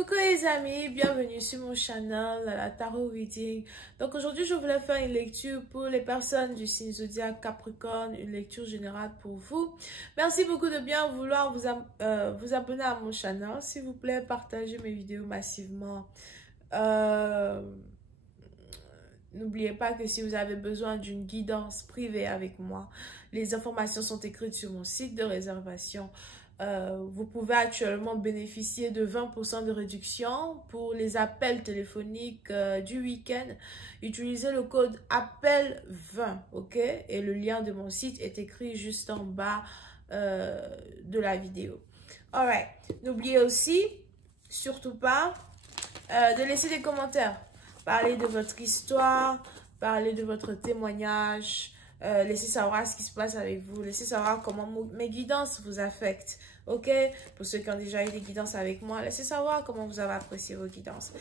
Coucou les amis, bienvenue sur mon channel, la Tarot Reading. Donc aujourd'hui, je voulais faire une lecture pour les personnes du signe zodiaque Capricorne, une lecture générale pour vous. Merci beaucoup de bien vouloir vous abonner à mon channel. S'il vous plaît, partagez mes vidéos massivement. N'oubliez pas que si vous avez besoin d'une guidance privée avec moi, les informations sont écrites sur mon site de réservation. Vous pouvez actuellement bénéficier de 20% de réduction pour les appels téléphoniques du week-end. Utilisez le code APPEL20, ok? Et le lien de mon site est écrit juste en bas de la vidéo. Alright, n'oubliez aussi, surtout pas, de laisser des commentaires. Parlez de votre histoire, parlez de votre témoignage, laissez savoir ce qui se passe avec vous, laissez savoir comment mes guidances vous affectent, ok? Pour ceux qui ont déjà eu des guidances avec moi, laissez savoir comment vous avez apprécié vos guidances.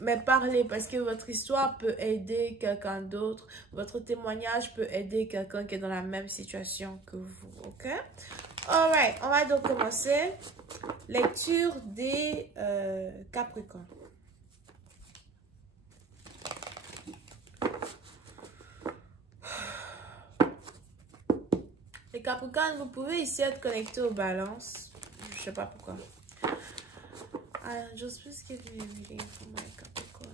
Mais parlez, parce que votre histoire peut aider quelqu'un d'autre, votre témoignage peut aider quelqu'un qui est dans la même situation que vous, ok? Alright, on va donc commencer. Lecture des Capricornes. Les Capricornes, vous pouvez ici être connecté aux balances. Je sais pas pourquoi. Just please give me a reading for my Capricorn.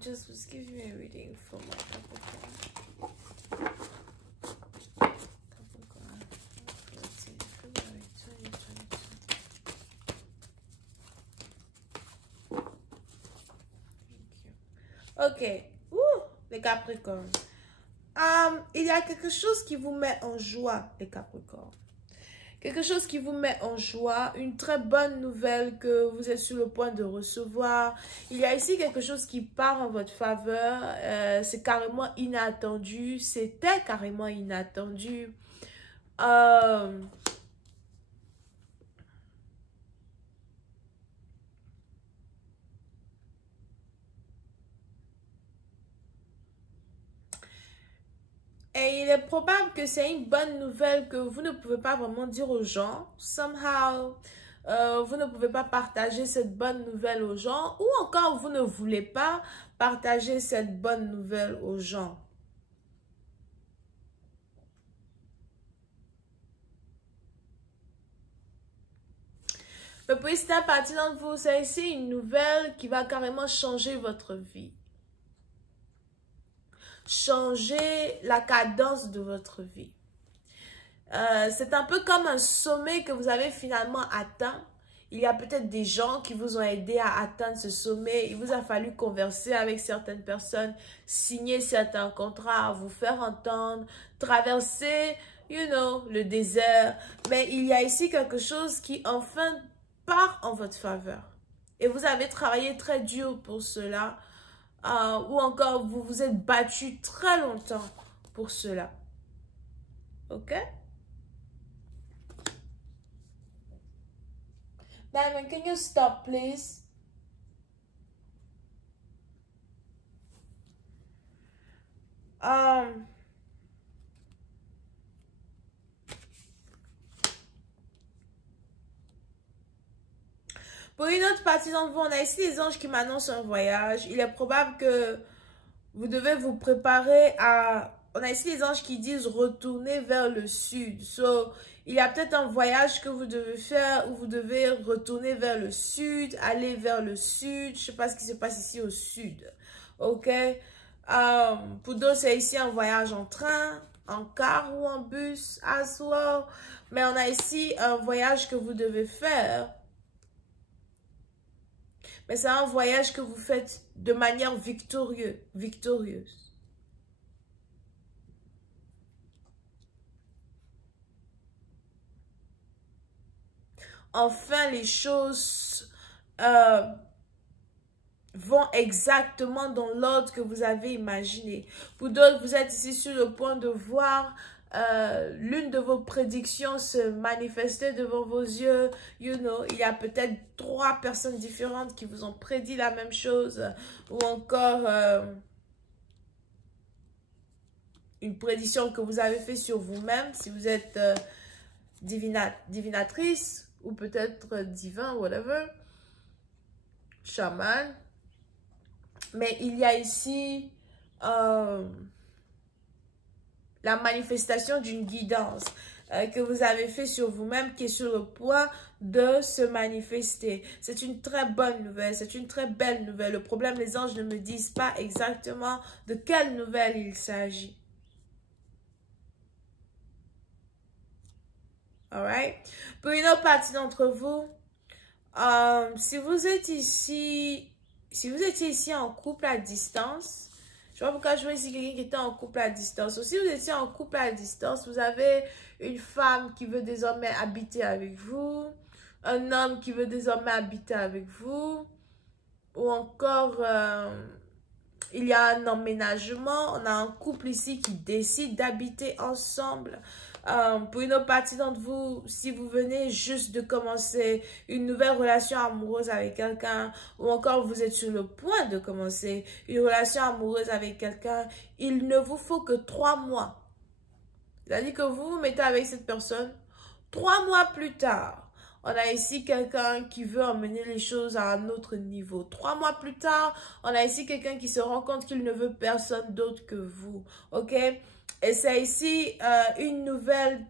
Just please give me a reading for my Capricorn. Capricorn, 14 February 2022. Thank you. Ok. Les Capricornes. Il y a quelque chose qui vous met en joie, les Capricornes. Quelque chose qui vous met en joie, une très bonne nouvelle que vous êtes sur le point de recevoir. Il y a ici quelque chose qui part en votre faveur. C'est carrément inattendu. C'était carrément inattendu. Et il est probable que c'est une bonne nouvelle que vous ne pouvez pas vraiment dire aux gens. Somehow, vous ne pouvez pas partager cette bonne nouvelle aux gens. Ou encore, vous ne voulez pas partager cette bonne nouvelle aux gens. Mais pour certaines parties d'entre vous, c'est ici une nouvelle qui va carrément changer votre vie. Changer la cadence de votre vie. C'est un peu comme un sommet que vous avez finalement atteint. Il y a peut-être des gens qui vous ont aidé à atteindre ce sommet. Il vous a fallu converser avec certaines personnes, signer certains contrats, vous faire entendre, traverser, le désert. Mais il y a ici quelque chose qui enfin part en votre faveur. Et vous avez travaillé très dur pour cela. Ou encore vous vous êtes battu très longtemps pour cela. Ok? Diamond, can you stop, please? Pour une autre partie d'entre vous, on a ici les anges qui m'annoncent un voyage. Il est probable que vous devez vous préparer à... On a ici les anges qui disent retourner vers le sud. So, il y a peut-être un voyage que vous devez faire où vous devez retourner vers le sud, aller vers le sud. Je ne sais pas ce qui se passe ici au sud. Ok? Pour d'autres, c'est ici un voyage en train, en car ou en bus, as well. Mais on a ici un voyage que vous devez faire. Mais c'est un voyage que vous faites de manière victorieuse. Enfin, les choses vont exactement dans l'ordre que vous avez imaginé. Pour d'autres, vous êtes ici sur le point de voir l'une de vos prédictions se manifester devant vos yeux. You know, il y a peut-être 3 personnes différentes qui vous ont prédit la même chose. Ou encore une prédiction que vous avez fait sur vous-même. Si vous êtes divinatrice ou peut-être divin, whatever. Chaman. Mais il y a ici la manifestation d'une guidance que vous avez fait sur vous-même qui est sur le point de se manifester. C'est une très bonne nouvelle, c'est une très belle nouvelle. Le problème, les anges ne me disent pas exactement de quelle nouvelle il s'agit. Alright? Pour une autre partie d'entre vous, si vous étiez ici en couple à distance, je vois pourquoi je vois ici quelqu'un qui était en couple à distance. Ou si vous étiez en couple à distance, vous avez une femme qui veut désormais habiter avec vous, un homme qui veut désormais habiter avec vous, ou encore il y a un emménagement, on a un couple ici qui décide d'habiter ensemble. Pour une autre partie d'entre vous, si vous venez juste de commencer une nouvelle relation amoureuse avec quelqu'un, ou encore vous êtes sur le point de commencer une relation amoureuse avec quelqu'un, il ne vous faut que 3 mois. C'est-à-dire que vous vous mettez avec cette personne, 3 mois plus tard, on a ici quelqu'un qui veut emmener les choses à un autre niveau. 3 mois plus tard, on a ici quelqu'un qui se rend compte qu'il ne veut personne d'autre que vous. OK? Et c'est ici une nouvelle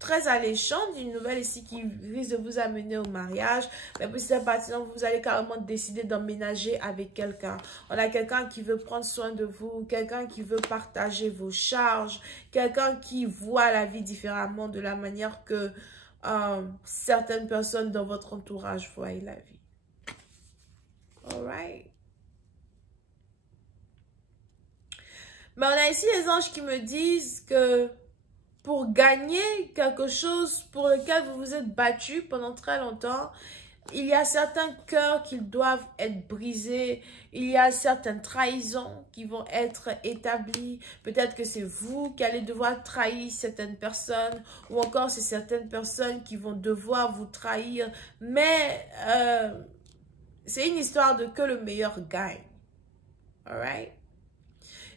très alléchante, une nouvelle ici qui risque de vous amener au mariage. Mais pour cette partie, vous allez carrément décider d'emménager avec quelqu'un. On a quelqu'un qui veut prendre soin de vous, quelqu'un qui veut partager vos charges, quelqu'un qui voit la vie différemment de la manière que certaines personnes dans votre entourage voient la vie. Alright. Mais on a ici les anges qui me disent que pour gagner quelque chose pour lequel vous vous êtes battu pendant très longtemps, il y a certains cœurs qui doivent être brisés. Il y a certaines trahisons qui vont être établies. Peut-être que c'est vous qui allez devoir trahir certaines personnes. Ou encore c'est certaines personnes qui vont devoir vous trahir. Mais c'est une histoire de que le meilleur gagne. Alright?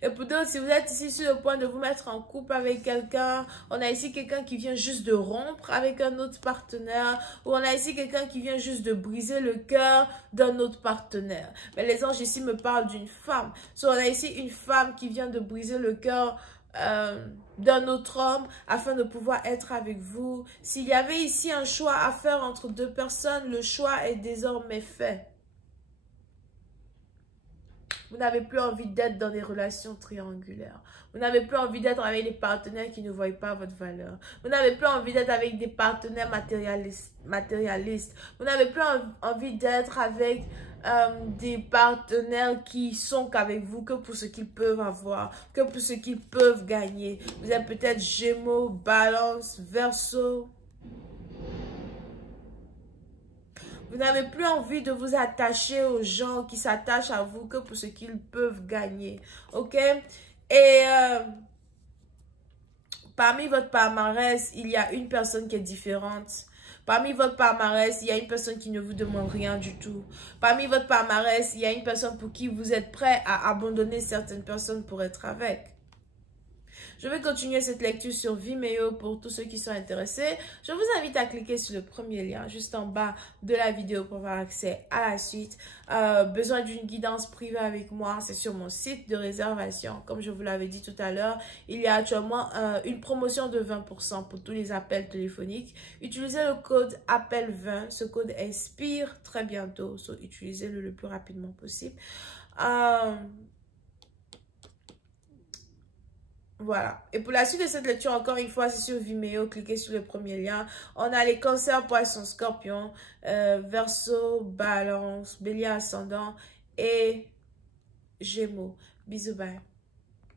Et pour d'autres, si vous êtes ici sur le point de vous mettre en couple avec quelqu'un, on a ici quelqu'un qui vient juste de rompre avec un autre partenaire, ou on a ici quelqu'un qui vient juste de briser le cœur d'un autre partenaire. Mais les anges ici me parlent d'une femme. So, on a ici une femme qui vient de briser le cœur d'un autre homme afin de pouvoir être avec vous. S'il y avait ici un choix à faire entre 2 personnes, le choix est désormais fait. Vous n'avez plus envie d'être dans des relations triangulaires. Vous n'avez plus envie d'être avec des partenaires qui ne voient pas votre valeur. Vous n'avez plus envie d'être avec des partenaires matérialistes. Vous n'avez plus envie d'être avec des partenaires qui sont qu'avec vous, que pour ce qu'ils peuvent avoir, que pour ce qu'ils peuvent gagner. Vous êtes peut-être Gémeaux, Balance, Verseau. Vous n'avez plus envie de vous attacher aux gens qui s'attachent à vous que pour ce qu'ils peuvent gagner. OK? Et parmi votre palmarès, il y a une personne qui est différente. Parmi votre palmarès, il y a une personne qui ne vous demande rien du tout. Parmi votre palmarès, il y a une personne pour qui vous êtes prêt à abandonner certaines personnes pour être avec. Je vais continuer cette lecture sur Vimeo pour tous ceux qui sont intéressés. Je vous invite à cliquer sur le premier lien juste en bas de la vidéo pour avoir accès à la suite. Besoin d'une guidance privée avec moi, c'est sur mon site de réservation. Comme je vous l'avais dit tout à l'heure, il y a actuellement une promotion de 20% pour tous les appels téléphoniques. Utilisez le code APPEL20. Ce code expire très bientôt, so utilisez-le le plus rapidement possible. Voilà. Et pour la suite de cette lecture, encore une fois, c'est sur Vimeo. Cliquez sur le premier lien. On a les cancers, poissons, scorpions, Verseau, Balance, Bélier ascendant et Gémeaux. Bisous, bye.